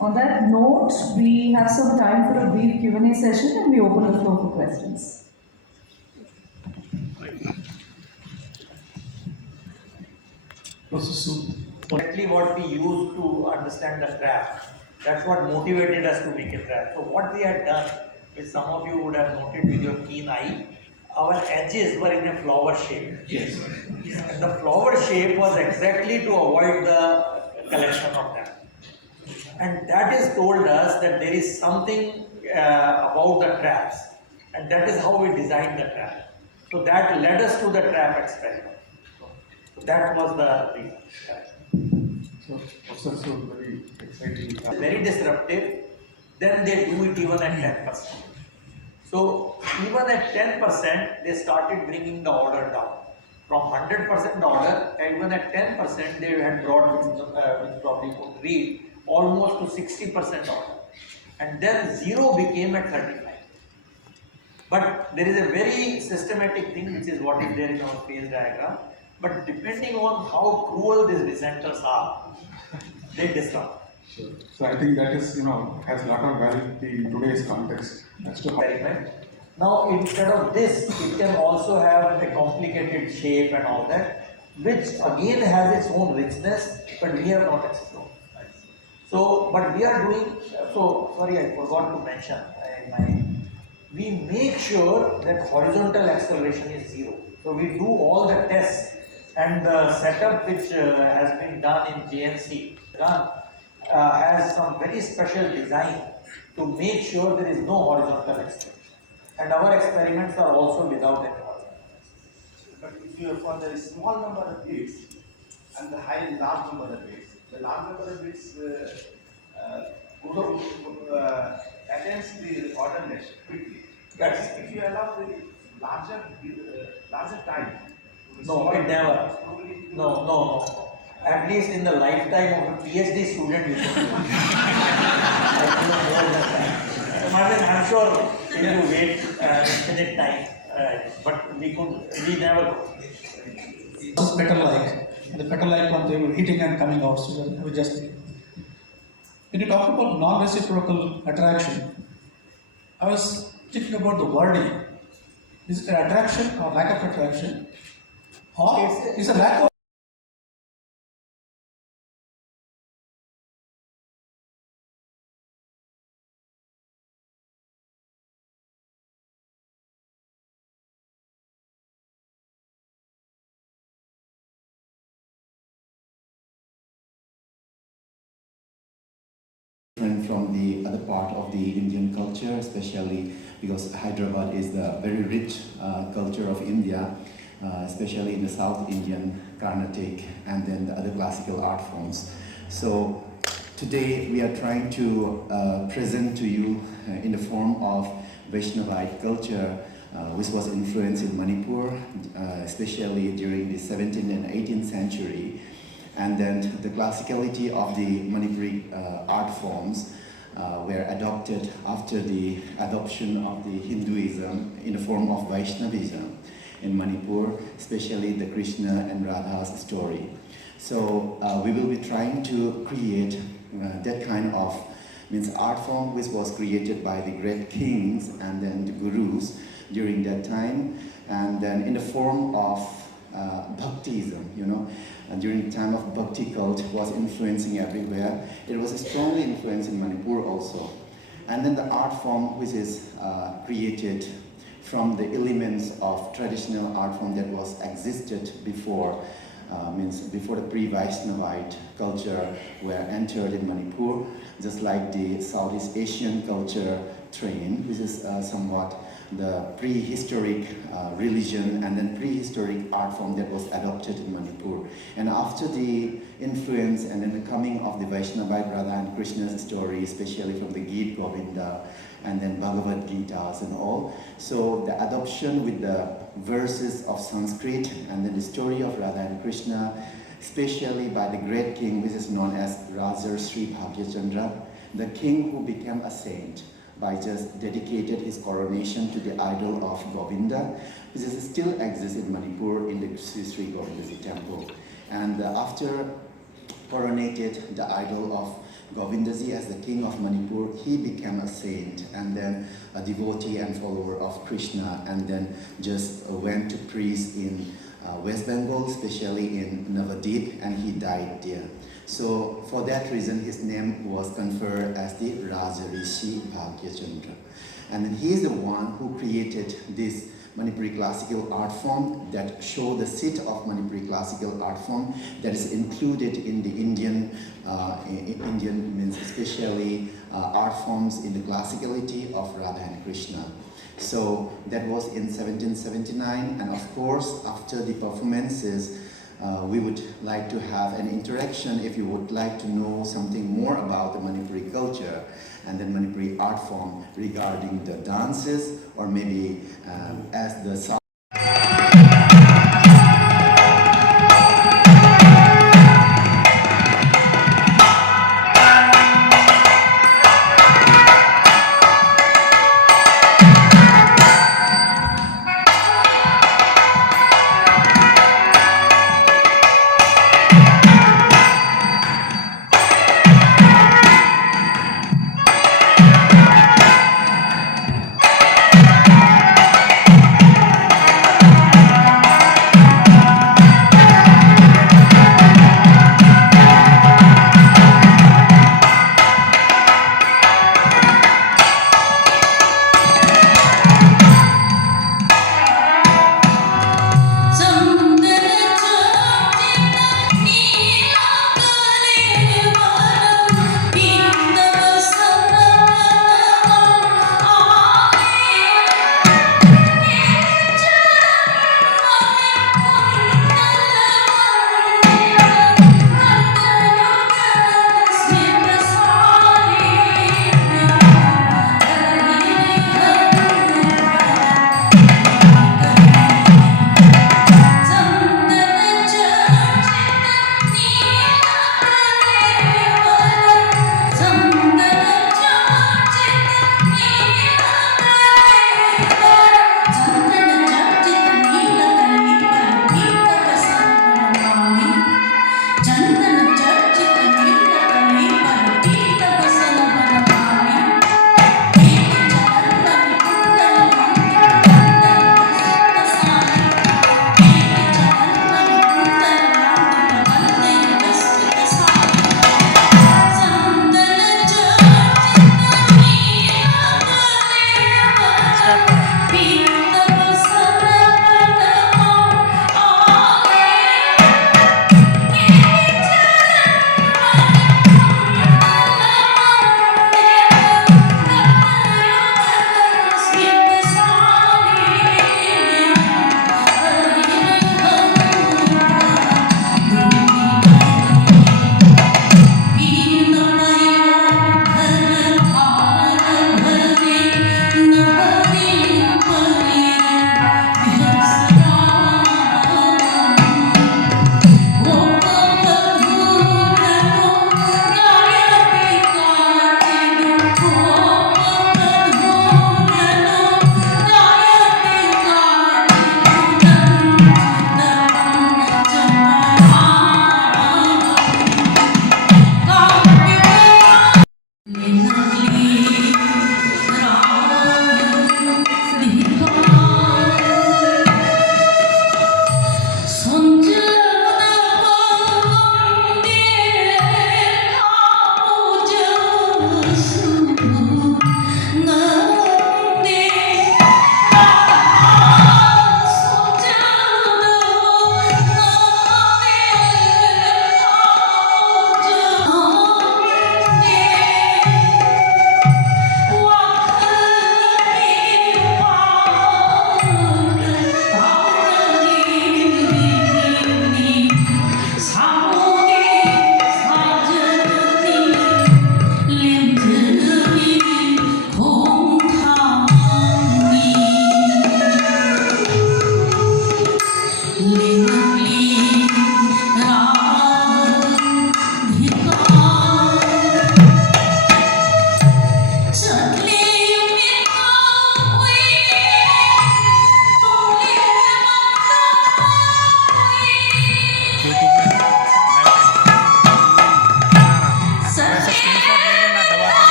On that note, we have some time for a brief Q&A session and we open the floor for questions. Exactly what we used to understand the trap. That's what motivated us to make a trap. So what we had done, which some of you would have noted with your keen eye, our edges were in a flower shape. Yes. And the flower shape was exactly to avoid the collection of them. And that has told us that there is something about the traps. And that is how we designed the trap. So that led us to the trap experiment. So that was the reason. So, also very exciting. Very disruptive, then they do it even at 10%. So even at 10%, they started bringing the order down. From 100% order, even at 10%, they had brought, which probably could read, almost to 60% order. And then zero became at 35. But there is a very systematic thing, which is what is there in our phase diagram. But depending on how cruel these dissenters are, they disrupt. Sure. So I think that is, has a lot of value in today's context. That's to Experiment. Now, instead of this, it can also have a complicated shape and all that, which again has its own richness, but we have not explored. So, but we are doing, so sorry, I forgot to mention, we make sure that horizontal acceleration is zero. So we do all the tests and the setup which has been done in JNC has some very special design to make sure there is no horizontal acceleration. And our experiments are also without any horizontal acceleration. But if you for the small number of bits and the large number of bits, the large number of bits attains the orderness quickly. Yes. If you allow the larger time. No, it never. No. At least in the lifetime of a PhD student, you should do it. I'm sure if you wait infinite time, but we never. Just petal like. The petal like one they were hitting and coming out, so we just. When you talk about non-reciprocal attraction, I was thinking about the wording. Is it an attraction or lack of attraction? Or is a lack of from the other part of the Indian culture, especially because Hyderabad is the very rich culture of India, especially in the South Indian, Carnatic, and then the other classical art forms. So today we are trying to present to you in the form of Vaishnavite culture, which was influenced in Manipur, especially during the 17th and 18th century. And then the classicality of the Manipuri art forms were adopted after the adoption of the Hinduism in the form of Vaishnavism in Manipur, especially the Krishna and Radha's story. So we will be trying to create that kind of art form which was created by the great kings and then the gurus during that time, and then in the form of Bhaktism, and during the time of Bhakti cult was influencing everywhere. It was strongly influenced in Manipur also. And then the art form which is created from the elements of traditional art form that was existed before, before the pre-Vaishnavite culture were entered in Manipur, just like the Southeast Asian culture train, which is somewhat the prehistoric religion and then prehistoric art form that was adopted in Manipur. And after the influence and then the coming of the Vaishnavite Radha and Krishna's story, especially from the Gita Govinda and then Bhagavad Gita's and all, so the adoption with the verses of Sanskrit and then the story of Radha and Krishna, especially by the great king which is known as Raja Sri Bhagyachandra, the king who became a saint by just dedicated his coronation to the idol of Govinda, which still exists in Manipur in the Sri Govindaji temple. And after coronated the idol of Govindaji as the king of Manipur, he became a saint and then a devotee and follower of Krishna, and then just went to preach in West Bengal, especially in Navadip, and he died there. So for that reason, his name was conferred as the Rajarishi Bhagyachandra. And then he is the one who created this Manipuri classical art form that show the seat of Manipuri classical art form that is included in the Indian means especially art forms in the classicality of Radha and Krishna. So that was in 1779, and of course after the performances we would like to have an interaction. If you would like to know something more about the Manipuri culture and then Manipuri art form regarding the dances, or maybe as the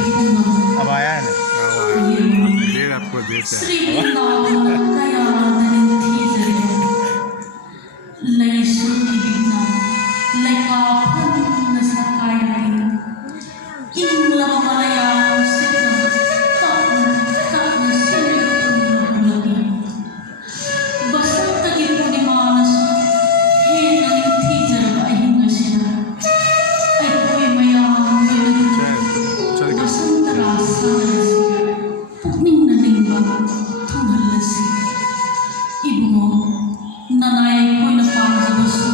अब आया है ना देर आपको देर से श्री वृंदावन कया थी जरे लय श्रुति बिना लयका फन सकाई इंग्ल मलया सिद्ध तप सुलगी बसंत की पूर्णिमास हे ननी थी जरा अहिंगसिना ऐ कोई मया बसंत रासा पुकनिंग ननिंगवा थुंगलसी इबुमो ननाय Koyna पामजबसु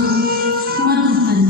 मधुतनी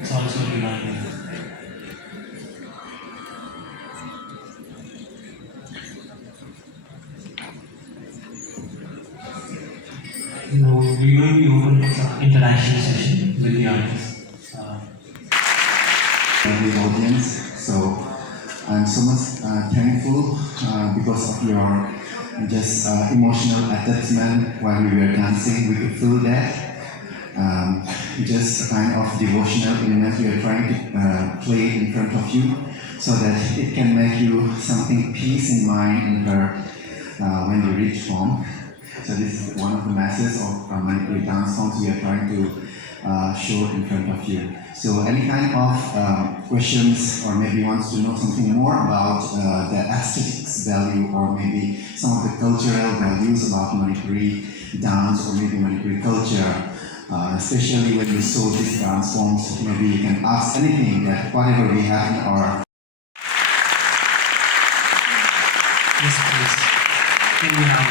It's also uniting. Now we will be open for interaction session with the audience. The audience. So I'm so much thankful because of your just emotional attachment while we were dancing. We could feel that. Just a kind of devotional element we are trying to play in front of you so that it can make you something peace in mind and heart when you reach home. So this is one of the messages of Manipuri dance songs we are trying to show in front of you. So any kind of questions or maybe wants to know something more about the aesthetics value or maybe some of the cultural values about Manipuri dance or maybe Manipuri culture, especially when you saw these dance forms, maybe you can ask anything that whatever we have in our... Yes, please. in the house.